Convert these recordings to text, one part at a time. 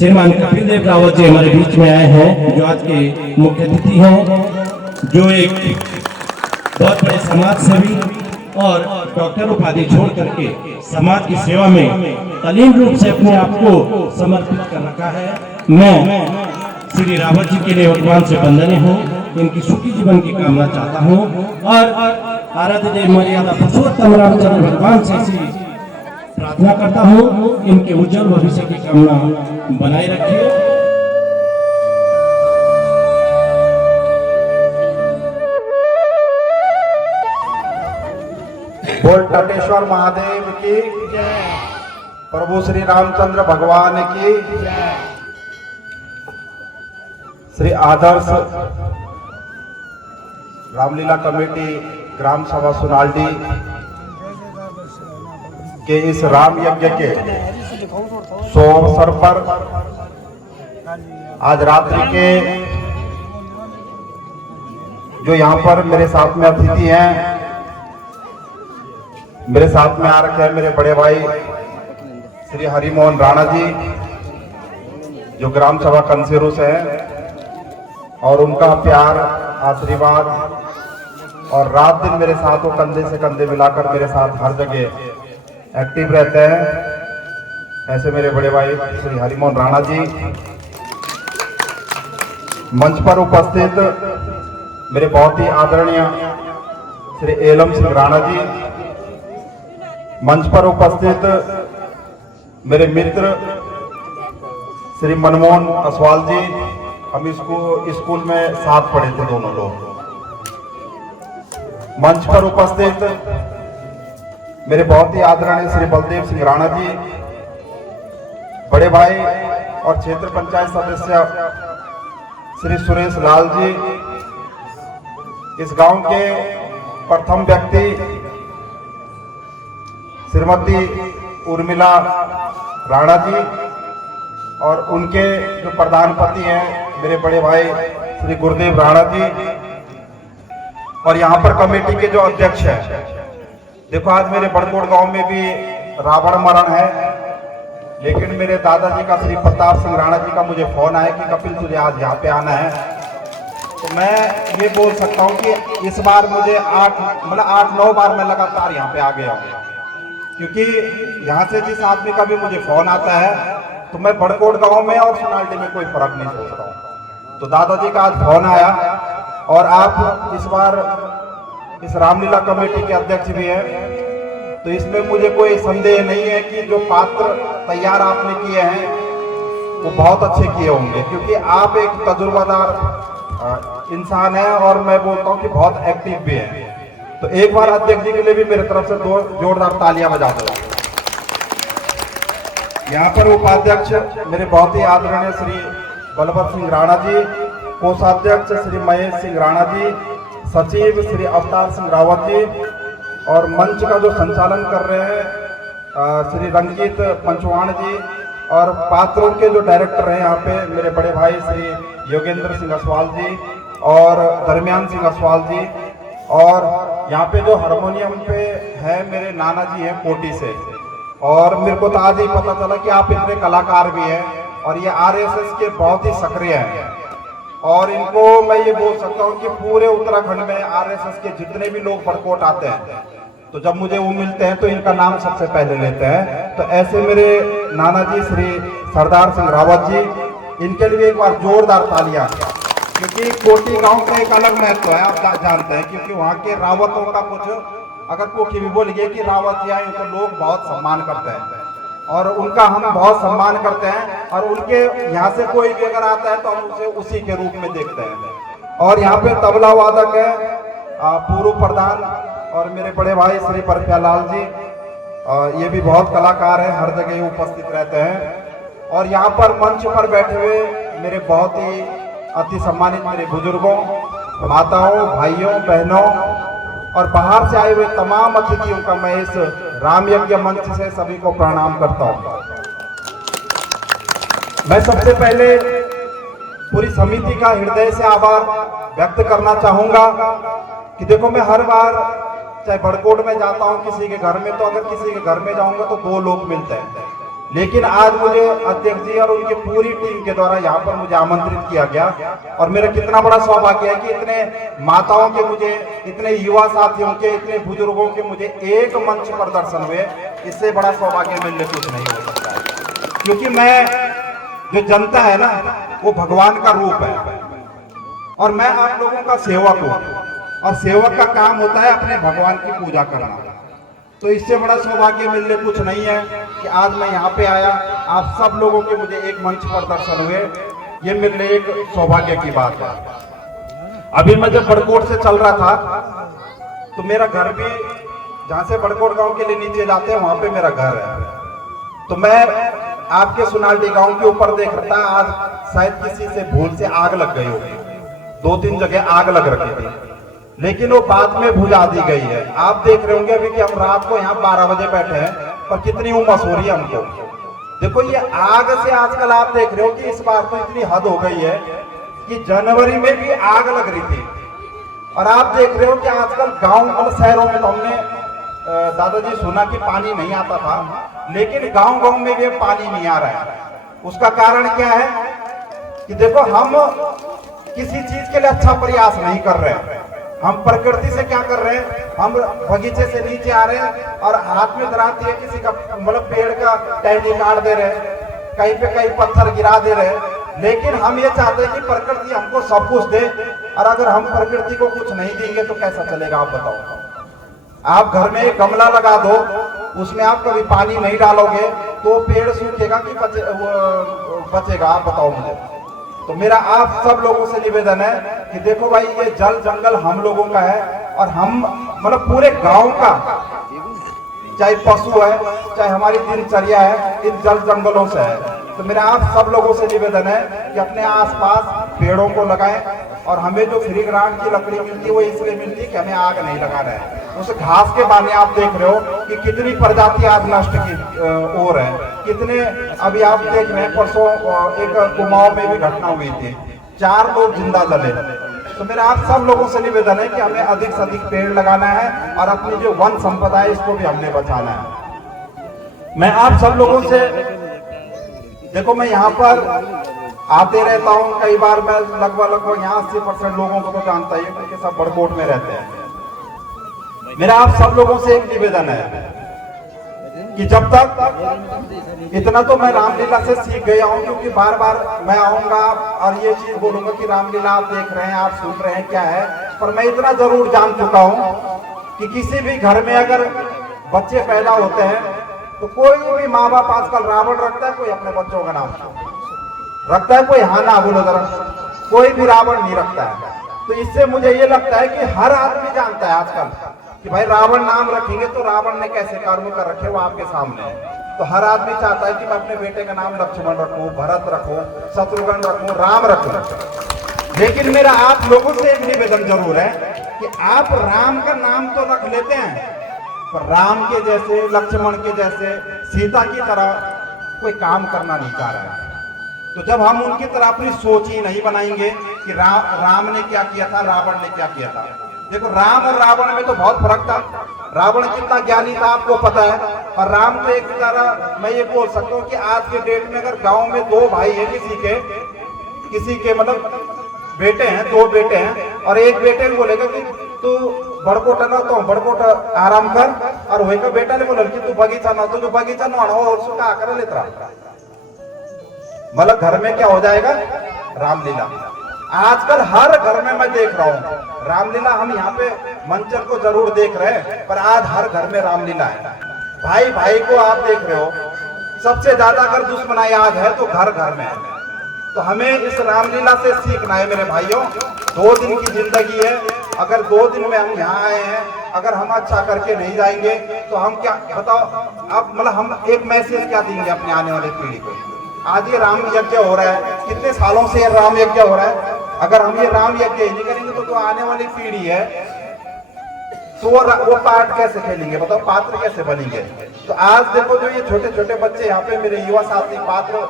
श्रीमान कपिल देव रावत जी हमारे बीच में आए हैं, जो आज के मुख्य अतिथि हैं, जो एक बहुत बड़े समाज सेवी और डॉक्टर उपाधि छोड़ करके समाज की सेवा में तल्लीन रूप से अपने आप को समर्पित कर रखा है। मैं श्री रावत जी के लिए भगवान से वंदनीय हूँ, इनकी सुखी जीवन की कामना चाहता हूँ और आराध्य देव मर्यादा पुरुषोत्तम रामचंद्र भगवान से ऐसी प्रार्थना करता हूँ, इनके उज्जवल भविष्य की कामना बनाए रखिए। बोल टटेश्वर महादेव की, प्रभु श्री रामचंद्र भगवान की, श्री आदर्श रामलीला कमेटी ग्राम सभा सुनाल्डी के इस राम यज्ञ के शुभ अवसर पर आज रात्रि के जो यहाँ पर मेरे साथ में अतिथि हैं, मेरे साथ में आ रखे हैं मेरे बड़े भाई श्री हरिमोहन राणा जी, जो ग्राम सभा कंसेरू से हैं, और उनका प्यार आशीर्वाद और रात दिन मेरे साथ वो कंधे से कंधे मिलाकर मेरे साथ हर जगह एक्टिव रहते हैं। ऐसे मेरे बड़े भाई श्री हरिमोहन राणा जी, मंच पर उपस्थित मेरे बहुत ही आदरणीय श्री एलम सिंह राणा जी, मंच पर उपस्थित मेरे मित्र श्री मनमोहन असवाल जी, हम इसको स्कूल में साथ पढ़े थे दोनों लोग। मंच पर उपस्थित मेरे बहुत ही आदरणीय श्री बलदेव सिंह राणा जी, बड़े भाई और क्षेत्र पंचायत सदस्य श्री सुरेश लाल जी, इस गांव के प्रथम व्यक्ति श्रीमती उर्मिला राणा जी, और उनके जो प्रधान पति हैं मेरे बड़े भाई श्री गुरुदेव राणा जी, और यहाँ पर कमेटी के जो अध्यक्ष हैं। देखो आज मेरे बड़कोट गांव में भी रावण मरण है, लेकिन मेरे दादाजी का श्री प्रताप सिंह राणा जी का मुझे फोन आया कि कपिल तुझे आज यहाँ पे आना है। तो मैं ये बोल सकता हूँ कि इस बार मुझे 8-9 बार मैं लगातार यहाँ पे आ गया हूँ, क्योंकि यहाँ से जिस आदमी का भी मुझे फोन आता है तो मैं बड़कोट गांव में और सुनाल्डी में कोई फर्क नहीं सोचता हूँ। तो दादाजी का आज फोन आया, और आप इस बार इस रामलीला कमेटी के अध्यक्ष भी हैं, तो इसमें मुझे कोई संदेह नहीं है कि जो पात्र तैयार आपने किए हैं वो बहुत अच्छे किए होंगे, क्योंकि आप एक तजुर्बादार इंसान हैं और मैं बोलता हूँ कि बहुत एक्टिव भी हैं। तो एक बार अध्यक्ष जी के लिए भी मेरी तरफ से 2 जोरदार तालियां बजा दो। यहाँ पर उपाध्यक्ष मेरे बहुत ही आदरणीय श्री बलवंत सिंह राणा जी, कोषाध्यक्ष श्री महेश सिंह राणा जी, सचिव श्री अवतार सिंह रावत जी, और मंच का जो संचालन कर रहे हैं श्री रंजीत पंचवाण जी, और पात्रों के जो डायरेक्टर हैं यहाँ पे मेरे बड़े भाई श्री योगेंद्र सिंह असवाल जी और दरमियान सिंह असवाल जी, और यहाँ पे जो हारमोनियम पे है मेरे नाना जी हैं कोटी से। और मेरे को तो आज ही पता चला कि आप इतने कलाकार भी हैं और ये आरएसएस के बहुत ही सक्रिय हैं, और इनको मैं ये बोल सकता हूँ कि पूरे उत्तराखंड में आरएसएस के जितने भी लोग बड़कोट आते हैं तो जब मुझे वो मिलते हैं तो इनका नाम सबसे पहले लेते हैं। तो ऐसे मेरे नाना जी श्री सरदार सिंह रावत जी, इनके लिए एक बार जोरदार तालियां, क्योंकि कोटी गांव का एक अलग महत्व है, आप जानते हैं, क्योंकि वहाँ के रावतों का कुछ अगर कोई भी बोल गए कि रावत जी आए तो लोग बहुत सम्मान करते हैं, और उनका हम बहुत सम्मान करते हैं, और उनके यहाँ से कोई भी अगर आता है तो हम उसे उसी के रूप में देखते हैं। और यहाँ पे तबला वादक है पूर्व प्रधान और मेरे बड़े भाई श्री परप्या लाल जी, ये भी बहुत कलाकार हैं, हर जगह उपस्थित रहते हैं। और यहाँ पर मंच पर बैठे हुए मेरे बहुत ही अति सम्मानित मेरे बुजुर्गों, माताओं, भाइयों, बहनों और बाहर से आए हुए तमाम अतिथियों का मैं इस राम यज्ञ मंच से सभी को प्रणाम करता हूँ। मैं सबसे पहले पूरी समिति का हृदय से आभार व्यक्त करना चाहूंगा कि देखो, मैं हर बार चाहे बड़कोट में जाता हूँ किसी के घर में, तो अगर किसी के घर में जाऊंगा तो 2 लोग मिलते हैं, लेकिन आज मुझे अध्यक्ष जी और उनकी पूरी टीम के द्वारा यहाँ पर मुझे आमंत्रित किया गया और मेरा कितना बड़ा सौभाग्य है कि इतने माताओं के मुझे, इतने युवा साथियों के, इतने बुजुर्गों के मुझे एक मंच पर दर्शन हुए। इससे बड़ा सौभाग्य मिलने कुछ नहीं हो सकता है, क्योंकि मैं, जो जनता है ना, वो भगवान का रूप है और मैं आप लोगों का सेवक हूँ और सेवक का काम होता है अपने भगवान की पूजा करना। तो इससे बड़ा सौभाग्य मिलने कुछ नहीं है कि आज मैं यहाँ पे आया, आप सब लोगों के मुझे एक मंच पर दर्शन हुए, ये मेरे लिए एक सौभाग्य की बात है। अभी मैं जब बड़कोट से चल रहा था तो मेरा घर भी, जहाँ से बड़कोट गांव के लिए नीचे जाते हैं वहां पे मेरा घर है, तो मैं आपके सुनाल्टी गांव के ऊपर देख रहा था। आज शायद किसी से भूल से आग लग गई होगी, 2-3 जगह आग लग रखी थी, लेकिन वो बाद में बुझा दी गई है। आप देख रहे होंगे अभी कि हम रात को यहाँ 12 बजे बैठे हैं, पर कितनी उमस हो रही है हमको। देखो ये आग से आजकल आप देख रहे हो कि इस बार तो इतनी हद हो गई है कि जनवरी में भी आग लग रही थी। और आप देख रहे हो कि आजकल गांव मतलब शहरों में तो हमने दादाजी सुना कि पानी नहीं आता था, लेकिन गांव में भी पानी नहीं आ रहा है। उसका कारण क्या है कि देखो हम किसी चीज के लिए अच्छा प्रयास नहीं कर रहे हैं। हम प्रकृति से क्या कर रहे हैं, हम बगीचे से नीचे आ रहे हैं और हाथ में दराती है किसी का, मतलब पेड़ का टहनी काट दे रहे हैं, कहीं पे कहीं पत्थर गिरा दे रहे हैं। लेकिन हम ये चाहते हैं कि प्रकृति हमको सब कुछ दे, और अगर हम प्रकृति को कुछ नहीं देंगे तो कैसा चलेगा आप बताओ। आप घर में एक गमला लगा दो, उसमें आप कभी पानी नहीं डालोगे तो पेड़ सूखेगा कि बचेगा आप बताओ मुझे। तो मेरा आप सब लोगों से निवेदन है कि देखो भाई, ये जल जंगल हम लोगों का है और हम मतलब पूरे गांव का, चाहे पशु है चाहे हमारी दिनचर्या है, इन जल जंगलों से है। तो मेरा आप सब लोगों से निवेदन है कि अपने आसपास पेड़ों को लगाएं, और हमें जो फ्री ग्रांट की लकड़ी मिलती है वो इसलिए मिलती है कि हमें आग नहीं लगाना है। उस घास के बारे आप देख रहे हो कि कितनी प्रजाति आज नष्ट की ओर है, कितने अभी आप देख रहे हैं। परसों एक कुमाऊं में भी घटना हुई थी, 4 लोग जिंदा जले। तो मेरा आप सब लोगों से निवेदन है कि हमें अधिक से अधिक पेड़ लगाना है और अपनी जो वन संपदा है इसको भी हमने बचाना है। मैं आप सब लोगों से, देखो मैं यहाँ पर आते रहता हूँ, कई बार मैं लगभग यहाँ 80% लोगों को तो जानता ही है क्योंकि सब बड़कोट में रहते हैं। मेरा आप सब लोगों से एक निवेदन है कि जब तक, इतना तो मैं रामलीला से सीख गया हूँ, क्योंकि बार बार मैं आऊंगा और ये चीज बोलूंगा कि रामलीला आप देख रहे हैं, आप सुन रहे हैं क्या है, पर मैं इतना जरूर जान चुका हूँ कि किसी भी घर में अगर बच्चे पैदा होते हैं तो कोई भी माँ बाप आजकल रावण रखता है, कोई अपने बच्चों का नाम रखता है, कोई हाँ ना बोलो जरा, कोई भी रावण नहीं रखता है। तो इससे मुझे ये लगता है कि हर आदमी जानता है आजकल कि भाई रावण नाम रखेंगे तो रावण ने कैसे कर्म कर रखे वो आपके सामने है। तो हर आदमी चाहता है कि मैं अपने बेटे का नाम लक्ष्मण रखूं, भरत रखूं, शत्रुघ्न रखूं, राम रखूं। लेकिन मेरा आप लोगों से एक निवेदन जरूर है कि आप राम का नाम तो रख लेते हैं, पर राम के जैसे, लक्ष्मण के जैसे, सीता की तरह कोई काम करना नहीं चाह रहा है। तो जब हम उनकी तरह अपनी सोच ही नहीं बनाएंगे कि राम ने क्या किया था, रावण ने क्या किया था। देखो राम और रावण में तो बहुत फर्क था। रावण कितना ज्ञानी था आपको पता है, और राम तो एक तरह मैं ये बोल सकता हूँ कि आज के डेट में अगर गांव में 2 भाई है, किसी के मतलब बेटे हैं, 2 बेटे हैं, और एक बेटे ने बोलेगा कि तू बड़कोटा ना तो बड़कोटा आराम कर, और वही का बेटा ने बोला कि तू बगीचा ना तो जो बगीचा ना और सुखा कर लेता। मतलब घर में क्या हो जाएगा, रामलीला। आजकल हर घर में मैं देख रहा हूँ रामलीला। हम यहाँ पे मंचर को जरूर देख रहे हैं, पर आज हर घर में रामलीला है। भाई भाई को आप देख रहे हो, सबसे ज्यादा अगर दुश्मनाई आज है तो घर घर में है। तो हमें इस रामलीला से सीखना है मेरे भाइयों। 2 दिन की जिंदगी है, अगर 2 दिन में हम यहाँ आए हैं, अगर हम अच्छा करके नहीं जाएंगे तो हम क्या बताओ। अब मतलब हम एक मैसेज क्या देंगे अपने आने वाली पीढ़ी को। आज ये राम यज्ञ हो रहा है, कितने सालों से ये राम यज्ञ हो रहा है। अगर हम ये राम यज्ञ ही नहीं करेंगे तो जो आने वाली पीढ़ी है तो वो पार्ट कैसे खेलेंगे बताओ, पात्र कैसे बनेंगे। तो आज देखो जो ये छोटे छोटे बच्चे यहाँ पे मेरे युवा साथी पात्र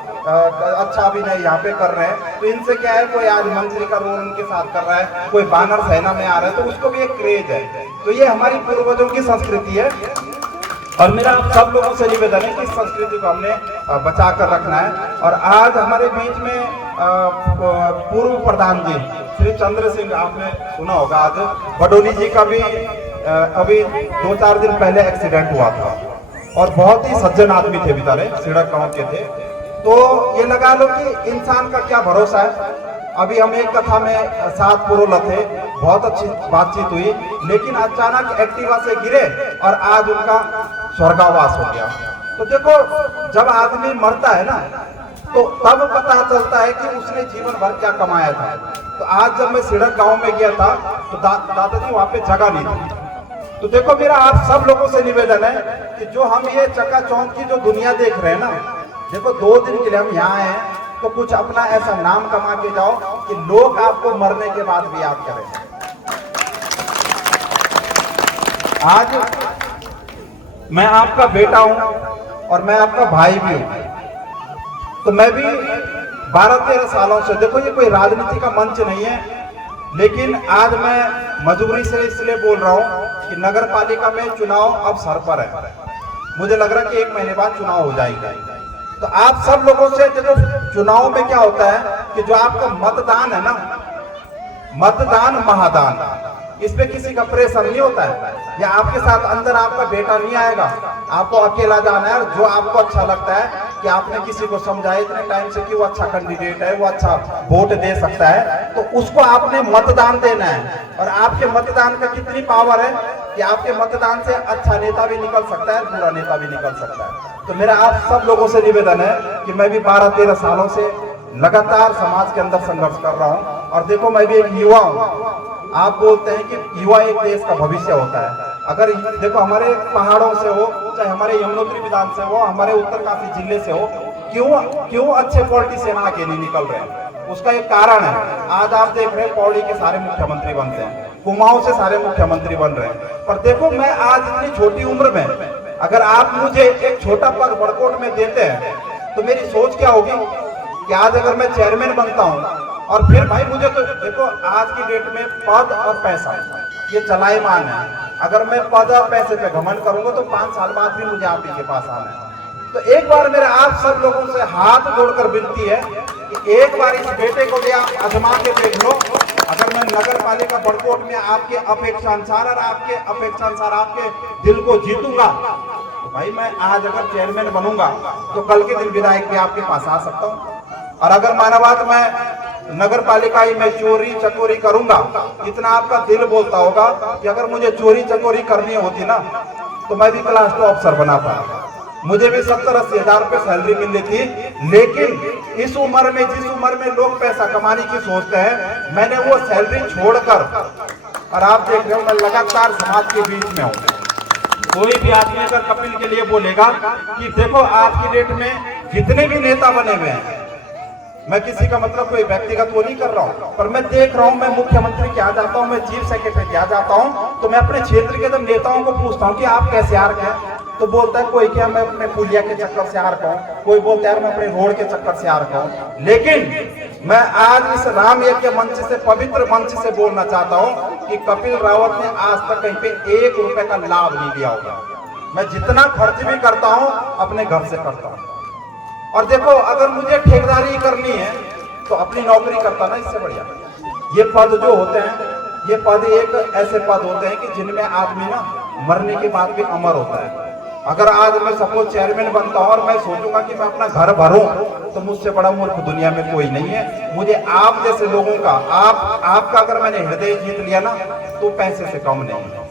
अच्छा अभिनय यहाँ पे कर रहे हैं, तो इनसे क्या है, कोई आज मंत्री का रोल उनके साथ कर रहा है, कोई बानर सेना में आ रहा है, तो उसको भी एक क्रेज है। तो ये हमारी पूर्वजों की संस्कृति है और मेरा आप सब लोगों से निवेदन है कि इस संस्कृति को हमने बचा कर रखना है। और आज हमारे बीच में पूर्व प्रधान जी श्री चंद्र सिंह, आपने सुना होगा, आज बडोली जी का भी अभी 2-4 दिन पहले एक्सीडेंट हुआ था और बहुत ही सज्जन आदमी थे बेचारे, सिड़क गांव के थे। तो ये लगा लो कि इंसान का क्या भरोसा है। अभी हम एक कथा में साथ पुरोल थे, बहुत अच्छी बातचीत हुई, लेकिन अचानक एक्टिवा से गिरे और आज उनका स्वर्गावास हो गया। तो देखो, जब आदमी मरता है ना, तो तब पता चलता है कि उसने जीवन भर क्या कमाया था। तो आज जब मैं सिड़क गांव में गया था तो दादाजी वहां पे जगह नहीं थी। तो देखो, मेरा आप सब लोगों से निवेदन है कि जो हम ये चकाचौंध की जो दुनिया देख रहे हैं ना, देखो 2 दिन के लिए हम यहाँ आए हैं, तो कुछ अपना ऐसा नाम कमा के जाओ कि लोग आपको मरने के बाद भी याद करें। आज मैं आपका बेटा हूं और मैं आपका भाई भी हूं। तो मैं भी 12-13 सालों से, देखो ये कोई राजनीति का मंच नहीं है, लेकिन आज मैं मजबूरी से इसलिए बोल रहा हूं कि नगर पालिका में चुनाव अब सर पर है। मुझे लग रहा है कि 1 महीने बाद चुनाव हो जाएगा। तो आप सब लोगों से, देखो चुनाव में क्या होता है कि जो आपका मतदान है ना, मतदान महादान, इस पे किसी का प्रेशर नहीं होता है, या आपके साथ अंदर आपका बेटा नहीं आएगा, आपको अकेला जाना है। जो आपको अच्छा लगता है कि आपने किसी को समझाया इतने टाइम से कि वो अच्छा कैंडिडेट है, वो अच्छा वोट दे सकता है, तो उसको आपने मतदान देना है। और आपके मतदान का कितनी पावर है कि आपके मतदान से अच्छा नेता भी निकल सकता है, बुरा नेता भी निकल सकता है। तो मेरा आप सब लोगों से निवेदन है कि मैं भी 12-13 सालों से लगातार समाज के अंदर संघर्ष कर रहा हूं। और देखो, मैं भी एक युवा हूं। आप बोलते हैं कि युवा एक देश का भविष्य होता है। अगर देखो, हमारे पहाड़ों से हो, चाहे हमारे यमुनोत्री विधान से हो, हमारे उत्तरकाशी जिले से हो, क्यों अच्छे पॉलिटिशियन आगे नहीं निकल रहे हैं? उसका एक कारण है। आज आप देख रहे हैं पौड़ी के सारे मुख्यमंत्री बनते हैं, कुमाऊं से सारे मुख्यमंत्री बन रहे हैं। पर देखो, मैं आज इतनी छोटी उम्र में, अगर आप मुझे एक छोटा पद बड़कोट में देते हैं, तो मेरी सोच क्या होगी कि आज अगर मैं चेयरमैन बनता हूं, और फिर भाई मुझे तो देखो, आज की डेट में पद और पैसा ये चलायमान है। अगर मैं पद और पैसे पे घमंड करूंगा तो 5 साल बाद भी मुझे आप ही के पास आना है। तो एक बार मेरे आप सब लोगों से हाथ जोड़कर विनती है कि एक बार इस बेटे को भी आप आजमा के देख लो। अगर मैं नगर पालिका बड़कोट में आपके अपेक्षानुसार और आपके अपेक्षानुसार आपके दिल को जीतूंगा, तो भाई मैं आज अगर चेयरमैन बनूंगा तो कल के दिन विधायक भी आपके पास आ सकता हूं। और अगर माना बात मैं नगर पालिका में चोरी चकोरी करूंगा, इतना आपका दिल बोलता होगा कि अगर मुझे चोरी चकोरी करनी होती ना, तो मैं भी क्लास 2 अफसर बना पाया। मुझे भी 70-80 हजार रुपए सैलरी मिल रही थी। लेकिन इस उम्र में, जिस उम्र में लोग पैसा कमाने की सोचते हैं, मैंने वो सैलरी छोड़कर, और आप देख रहे हो मैं लगातार समाज के बीच में हूँ। कोई भी आदमी अगर कपिल के लिए बोलेगा कि देखो आज की डेट में जितने भी नेता बने हुए हैं, मैं किसी का मतलब कोई व्यक्तिगत वो नहीं कर रहा हूँ, पर मैं देख रहा हूँ, मैं मुख्यमंत्री के यहाँ जाता हूँ, मैं चीफ सेक्रेटरी के यहाँ जाता हूँ, तो मैं अपने क्षेत्र के जब नेताओं को पूछता हूँ कि आप कैसे हार गए, तो बोलता है कोई क्या मैं अपने पुलिया के चक्कर से हार गया हूँ, कोई बोलता है मैं अपने रोड के चक्कर से हार गया हूँ। लेकिन मैं आज इस राम यज्ञ मंच से, पवित्र मंच से बोलना चाहता हूँ कि कपिल रावत ने आज तक कहीं पे 1 रुपए का लाभ नहीं लिया होगा। मैं जितना खर्च भी करता हूँ अपने घर से करता हूँ। और देखो, अगर मुझे ठेकेदारी करनी है तो अपनी नौकरी करता ना, इससे बढ़िया। ये पद जो होते हैं, ये पद एक ऐसे पद होते हैं कि जिनमें आदमी ना मरने के बाद भी अमर होता है। अगर आज मैं सपोज चेयरमैन बनता हूं और मैं सोचूंगा कि मैं अपना घर भरूं, तो मुझसे बड़ा मूर्ख दुनिया में कोई नहीं है। मुझे आप जैसे लोगों का, आपका अगर मैंने हृदय जीत लिया ना, तो पैसे से कम नहीं है।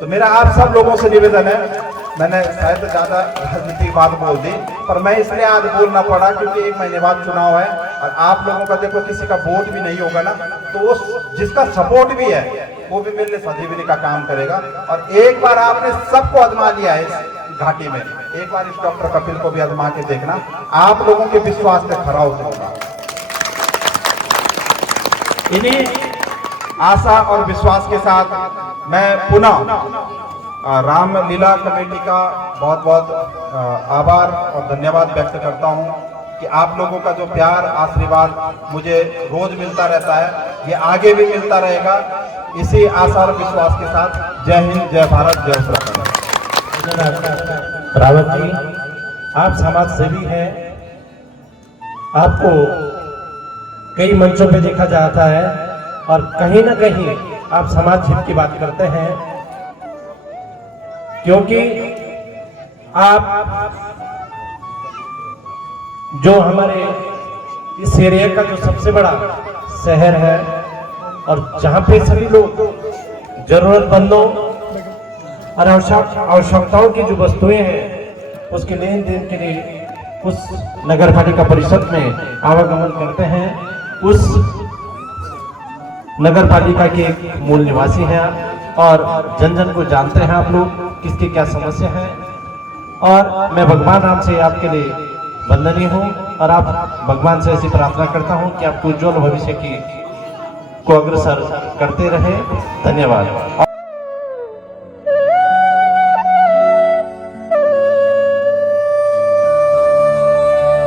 तो मेरा आप सब लोगों से निवेदन है, मैंने शायद ज्यादा राजनीतिक बात बोल दी, पर मैं इसलिए आज बोलना पड़ा क्योंकि 1 महीने बाद चुनाव है और आप लोगों का देखो किसी का वोट भी नहीं होगा ना, तो वो जिसका सपोर्ट भी है वो भी मेरे लिए संजीवनी का काम करेगा। और एक बार आपने सबको आजमा लिया है इस घाटी में, एक बार इस डॉक्टर कपिल को भी आजमा के देखना, आप लोगों के विश्वास पे खरा उतरूंगा। इन्हीं आशा और विश्वास के साथ मैं पुनः रामलीला कमेटी का बहुत बहुत आभार और धन्यवाद व्यक्त करता हूं कि आप लोगों का जो प्यार आशीर्वाद मुझे रोज मिलता रहता है, ये आगे भी मिलता रहेगा। इसी आशा और विश्वास के साथ जय हिंद, जय भारत, जय उत्तराखंड। रावत जी, आप समाज सेवी हैं, आपको कई मंचों पे देखा जाता है और कहीं ना कहीं आप समाज हित की बात करते हैं, क्योंकि आप जो हमारे इस एरिया का जो सबसे बड़ा शहर है और जहां पे सभी लोग जरूरतमंदों और आवश्यकताओं की जो वस्तुएं हैं उसके लेन देन के लिए उस नगर पालिका परिषद में आवागमन करते हैं, उस नगर पालिका के एक मूल निवासी हैं आप और जन जन को जानते हैं आप लोग किसकी क्या समस्या है। और मैं भगवान राम से आपके लिए वंदनीय हूँ और आप भगवान से ऐसी प्रार्थना करता हूँ कि आपको उज्ज्वल भविष्य की को अग्रसर करते रहे। धन्यवाद।